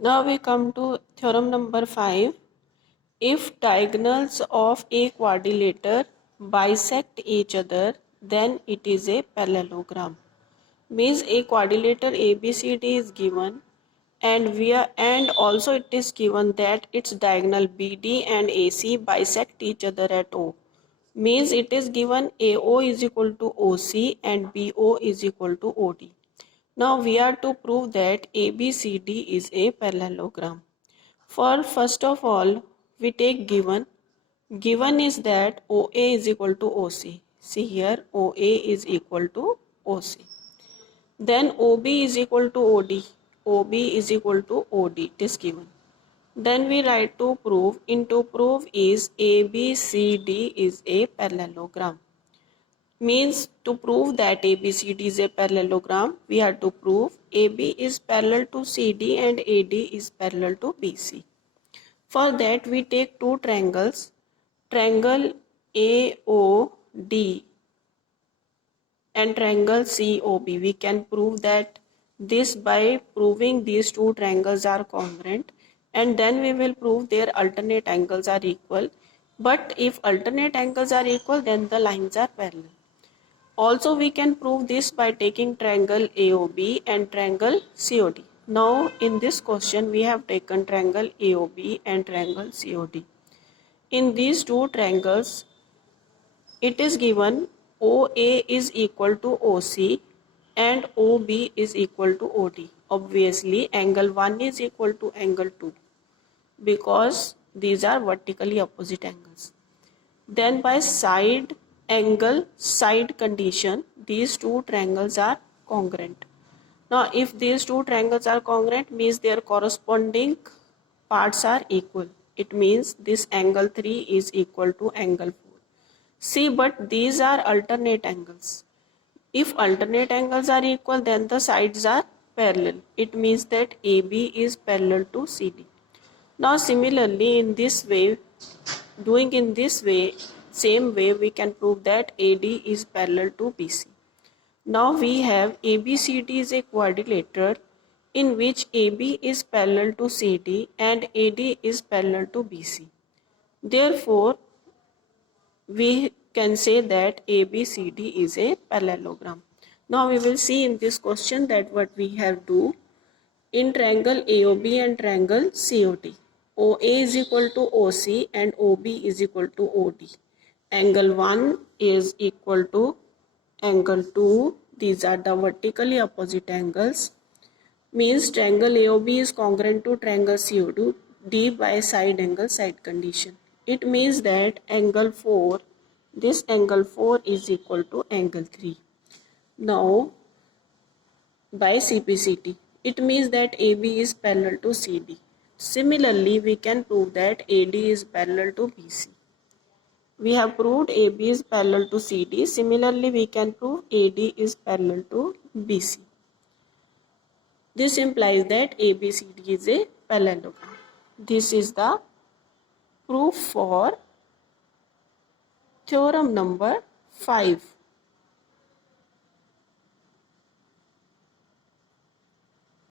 Now we come to theorem number 5. If diagonals of a quadrilateral bisect each other, then it is a parallelogram. Means a quadrilateral ABCD is given, and also it is given that its diagonal BD and AC bisect each other at O. Means it is given AO is equal to OC and BO is equal to OD. Now we are to prove that ABCD is a parallelogram. For first of all, we take given. Given is that OA is equal to OC. See here, OA is equal to OC. Then OB is equal to OD. OB is equal to OD. It is given. Then we write to prove. To prove is ABCD is a parallelogram. Means to prove that ABCD is a parallelogram, we have to prove AB is parallel to CD and AD is parallel to BC. For that we take two triangles, triangle AOD and triangle COB. We can prove that this by proving these two triangles are congruent, and then we will prove their alternate angles are equal. But if alternate angles are equal, then the lines are parallel. Also we can prove this by taking triangle AOB and triangle COD. Now in this question we have taken triangle AOB and triangle COD. In these two triangles it is given OA is equal to OC and OB is equal to OD. Obviously angle 1 is equal to angle 2 because these are vertically opposite angles. Then by side angle side condition, these two triangles are congruent. Now if these two triangles are congruent, means their corresponding parts are equal. It means this angle 3 is equal to angle 4. See, but these are alternate angles. If alternate angles are equal, then the sides are parallel. It means that AB is parallel to CD. Now similarly in this way, doing in this way, same way we can prove that AD is parallel to BC. Now we have ABCD is a quadrilateral in which AB is parallel to CD and AD is parallel to BC. Therefore, we can say that ABCD is a parallelogram. Now we will see in this question that what we have to do in triangle AOB and triangle COD. OA is equal to OC and OB is equal to OD. Angle 1 is equal to angle 2. These are the vertically opposite angles. Means triangle AOB is congruent to triangle COD by side angle side condition. It means that angle 4, this angle 4 is equal to angle 3. Now by CPCT, it means that AB is parallel to CD. Similarly, we can prove that AD is parallel to BC. We have proved AB is parallel to CD. Similarly, we can prove AD is parallel to BC. This implies that ABCD is a parallelogram. This is the proof for theorem number 5.